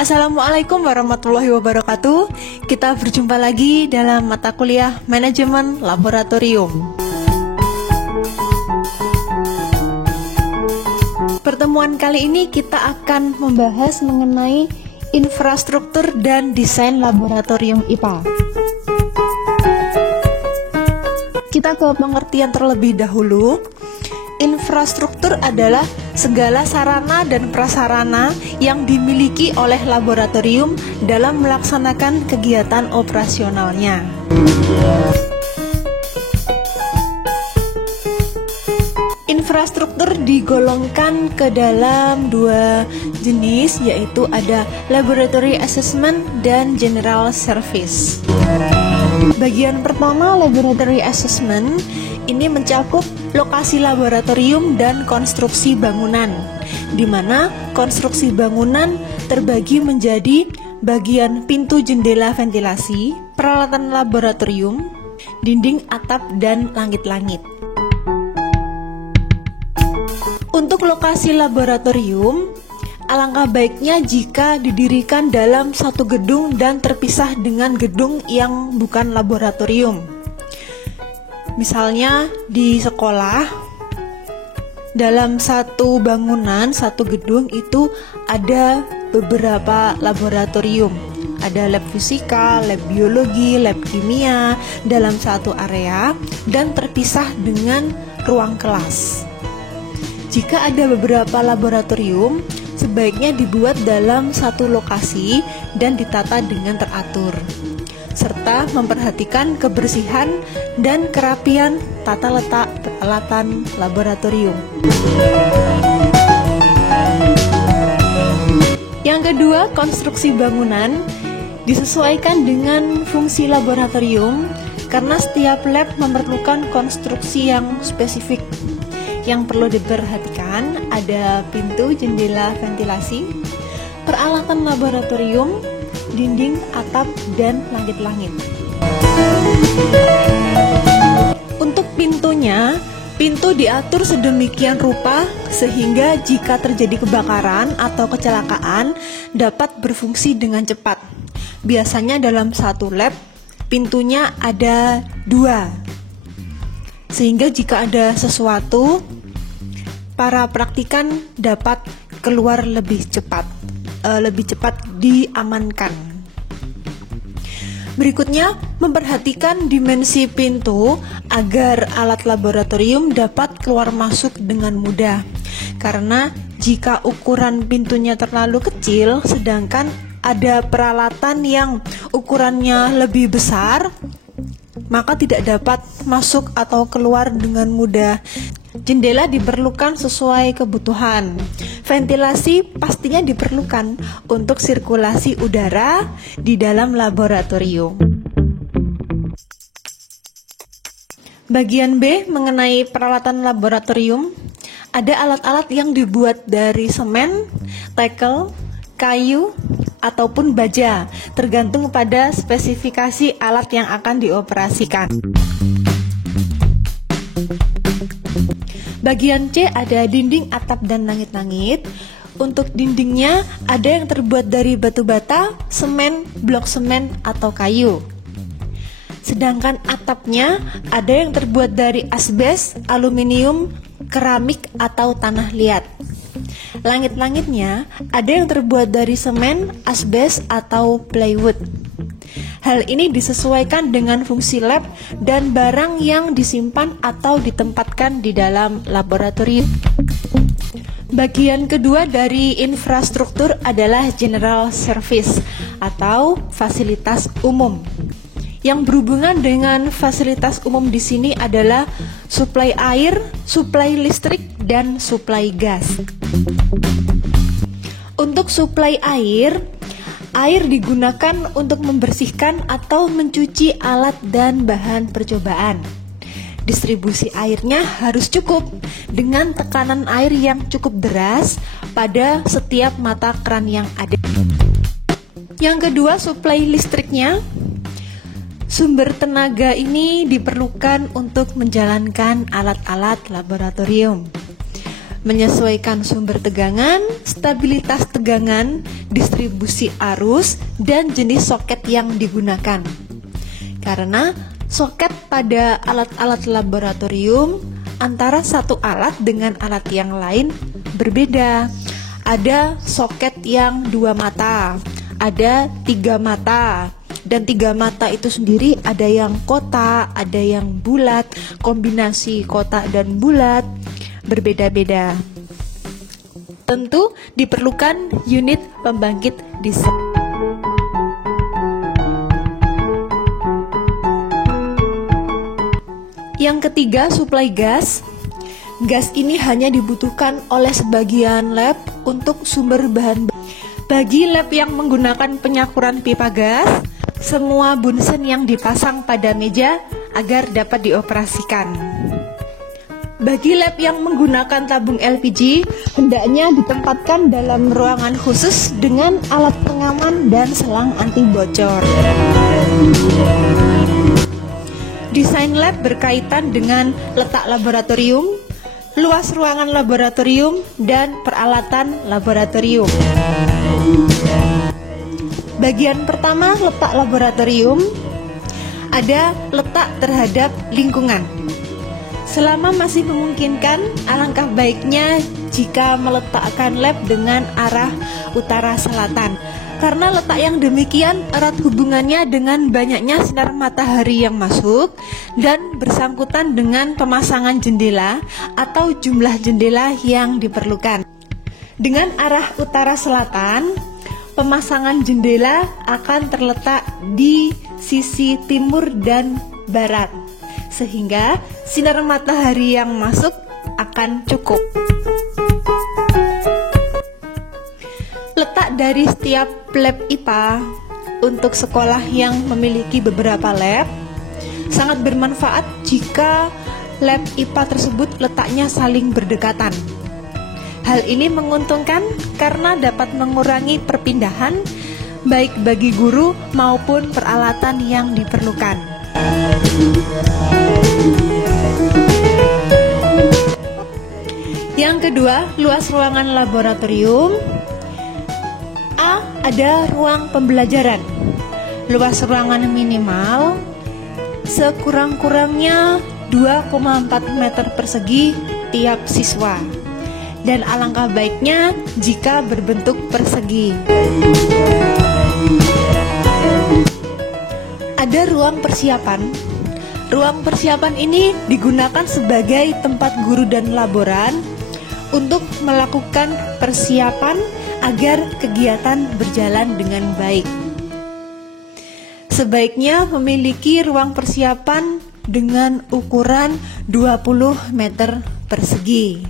Assalamualaikum warahmatullahi wabarakatuh. Kita berjumpa lagi dalam mata kuliah Manajemen Laboratorium. Pertemuan kali ini kita akan membahas mengenai infrastruktur dan desain laboratorium IPA. Kita ke pengertian terlebih dahulu. Infrastruktur adalah segala sarana dan prasarana yang dimiliki oleh laboratorium dalam melaksanakan kegiatan operasionalnya. Infrastruktur digolongkan ke dalam dua jenis, yaitu ada Laboratory Assessment dan General Service. Bagian pertama, Laboratory Assessment, ini mencakup lokasi laboratorium dan konstruksi bangunan, di mana konstruksi bangunan terbagi menjadi bagian pintu jendela ventilasi, peralatan laboratorium, dinding atap, dan langit-langit. Untuk lokasi laboratorium, alangkah baiknya jika didirikan dalam satu gedung dan terpisah dengan gedung yang bukan laboratorium. Misalnya di sekolah, dalam satu bangunan, satu gedung itu ada beberapa laboratorium. Ada lab fisika, lab biologi, lab kimia dalam satu area dan terpisah dengan ruang kelas. Jika ada beberapa laboratorium, sebaiknya dibuat dalam satu lokasi dan ditata dengan teratur, serta memperhatikan kebersihan dan kerapian tata letak peralatan laboratorium. Yang kedua, konstruksi bangunan disesuaikan dengan fungsi laboratorium karena setiap lab memerlukan konstruksi yang spesifik. Yang perlu diperhatikan ada pintu jendela ventilasi, peralatan laboratorium, dinding, atap, dan langit-langit. Untuk pintunya, pintu diatur sedemikian rupa sehingga jika terjadi kebakaran atau kecelakaan dapat berfungsi dengan cepat. Biasanya dalam satu lab, pintunya ada 2. Sehingga jika ada sesuatu, para praktikan dapat keluar lebih cepat diamankan. Berikutnya, memperhatikan dimensi pintu agar alat laboratorium dapat keluar masuk dengan mudah. Karena jika ukuran pintunya terlalu kecil, sedangkan ada peralatan yang ukurannya lebih besar, maka tidak dapat masuk atau keluar dengan mudah. Jendela diperlukan sesuai kebutuhan. Ventilasi pastinya diperlukan untuk sirkulasi udara di dalam laboratorium. Bagian B mengenai peralatan laboratorium. Ada alat-alat yang dibuat dari semen, tekel, kayu, ataupun baja, tergantung pada spesifikasi alat yang akan dioperasikan. Bagian C ada dinding, atap, dan langit-langit. Untuk dindingnya ada yang terbuat dari batu bata, semen, blok semen, atau kayu. Sedangkan atapnya ada yang terbuat dari asbes, aluminium, keramik, atau tanah liat. Langit-langitnya ada yang terbuat dari semen, asbes, atau plywood. Hal ini disesuaikan dengan fungsi lab dan barang yang disimpan atau ditempatkan di dalam laboratorium. Bagian kedua dari infrastruktur adalah general service atau fasilitas umum. Yang berhubungan dengan fasilitas umum di sini adalah suplai air, suplai listrik, dan suplai gas. Untuk suplai air digunakan untuk membersihkan atau mencuci alat dan bahan percobaan. Distribusi airnya harus cukup dengan tekanan air yang cukup deras pada setiap mata keran yang ada. Yang kedua, suplai listriknya. Sumber tenaga ini diperlukan untuk menjalankan alat-alat laboratorium. menyesuaikan sumber tegangan, stabilitas tegangan, distribusi arus, dan jenis soket yang digunakan. Karena soket pada alat-alat laboratorium antara satu alat dengan alat yang lain berbeda. Ada soket yang 2 mata, ada 3 mata, dan 3 mata itu sendiri ada yang kotak, ada yang bulat, kombinasi kotak dan bulat berbeda-beda. Tentu diperlukan unit pembangkit diesel. Yang ketiga, suplai gas. Gas ini hanya dibutuhkan oleh sebagian lab untuk sumber bahan. Bagi lab yang menggunakan penyakuran pipa gas, semua bunsen yang dipasang pada meja agar dapat dioperasikan. Bagi lab yang menggunakan tabung LPG, hendaknya ditempatkan dalam ruangan khusus dengan alat pengaman dan selang anti bocor. Desain lab berkaitan dengan letak laboratorium, luas ruangan laboratorium, dan peralatan laboratorium. Bagian pertama, letak laboratorium. Ada letak terhadap lingkungan. Selama masih memungkinkan, alangkah baiknya jika meletakkan lab dengan arah utara selatan. Karena letak yang demikian erat hubungannya dengan banyaknya sinar matahari yang masuk dan bersangkutan dengan pemasangan jendela atau jumlah jendela yang diperlukan. Dengan arah utara selatan, pemasangan jendela akan terletak di sisi timur dan barat, sehingga sinar matahari yang masuk akan cukup. Letak dari setiap lab IPA untuk sekolah yang memiliki beberapa lab sangat bermanfaat jika lab IPA tersebut letaknya saling berdekatan. Hal ini menguntungkan karena dapat mengurangi perpindahan baik bagi guru maupun peralatan yang diperlukan. Yang kedua, luas ruangan laboratorium. A. Ada ruang pembelajaran. Luas ruangan minimal sekurang-kurangnya 2,4 meter persegi tiap siswa, dan alangkah baiknya jika berbentuk persegi. Ada ruang persiapan. Ruang persiapan ini digunakan sebagai tempat guru dan laboran untuk melakukan persiapan agar kegiatan berjalan dengan baik. Sebaiknya memiliki ruang persiapan dengan ukuran 20 meter persegi.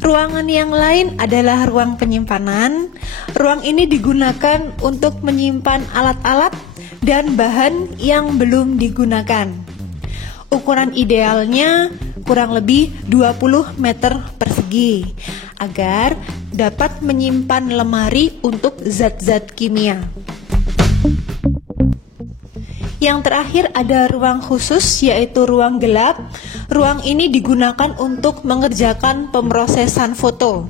Ruangan yang lain adalah ruang penyimpanan. Ruang ini digunakan untuk menyimpan alat-alat dan bahan yang belum digunakan. Ukuran idealnya kurang lebih 20 meter persegi agar dapat menyimpan lemari untuk zat-zat kimia. Yang terakhir ada ruang khusus, yaitu ruang gelap. Ruang ini digunakan untuk mengerjakan pemrosesan foto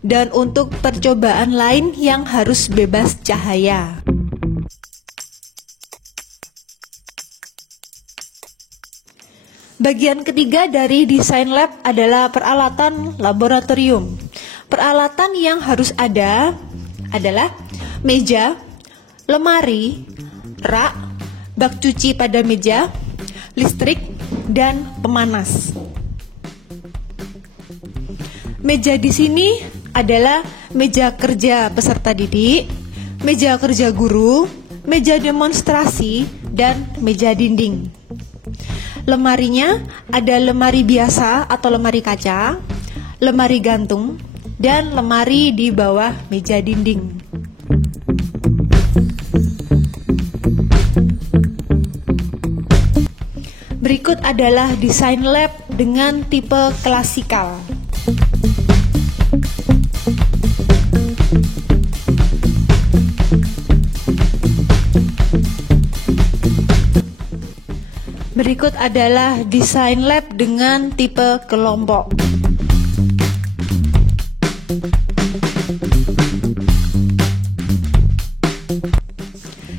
dan untuk percobaan lain yang harus bebas cahaya. Bagian ketiga dari desain lab adalah peralatan laboratorium. Peralatan yang harus ada adalah meja, lemari, rak, bak cuci pada meja, listrik, dan pemanas. Meja di sini adalah meja kerja peserta didik, meja kerja guru, meja demonstrasi, dan meja dinding. Lemarinya ada lemari biasa atau lemari kaca, lemari gantung, dan lemari di bawah meja dinding. Berikut adalah desain lab dengan tipe klasikal. Berikut adalah desain lab dengan tipe kelompok.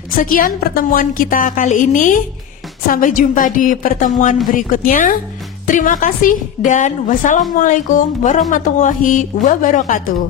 Sekian pertemuan kita kali ini. Sampai jumpa di pertemuan berikutnya. Terima kasih dan wassalamualaikum warahmatullahi wabarakatuh.